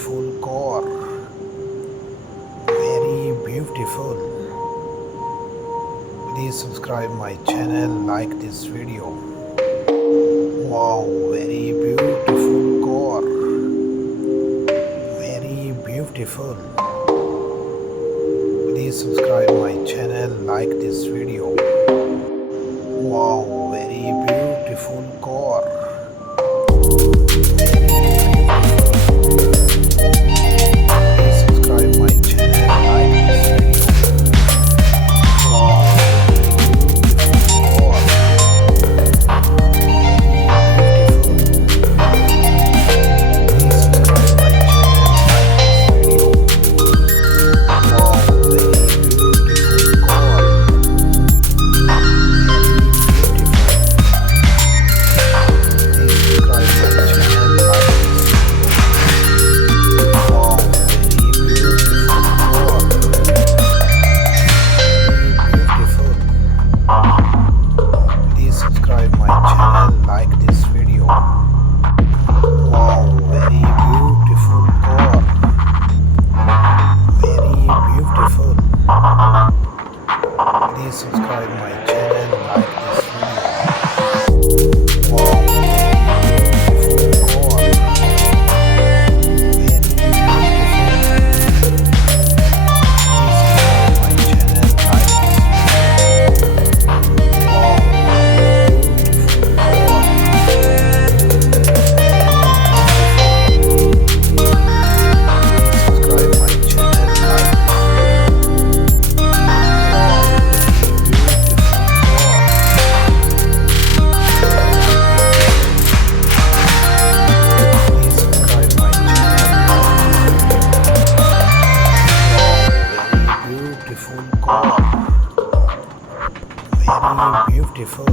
beautiful car. Very beautiful. Please subscribe my channel, like this video. Wow, very beautiful car. Very beautiful. Please subscribe my channel, like this video. Wow, very beautiful car. Please subscribe my channel, like this video. Wow, beautiful car. Very beautiful. Please subscribe my channel, like this video. Wow, beautiful car. Subscribe my channel, like this beautiful car. Very beautiful.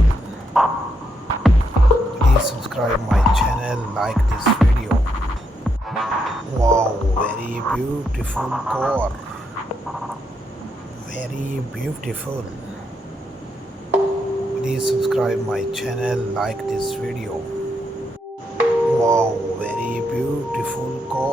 Please subscribe my channel, like this video. Wow, very beautiful car. Very beautiful. Please subscribe my channel, like this video. Wow, very beautiful car.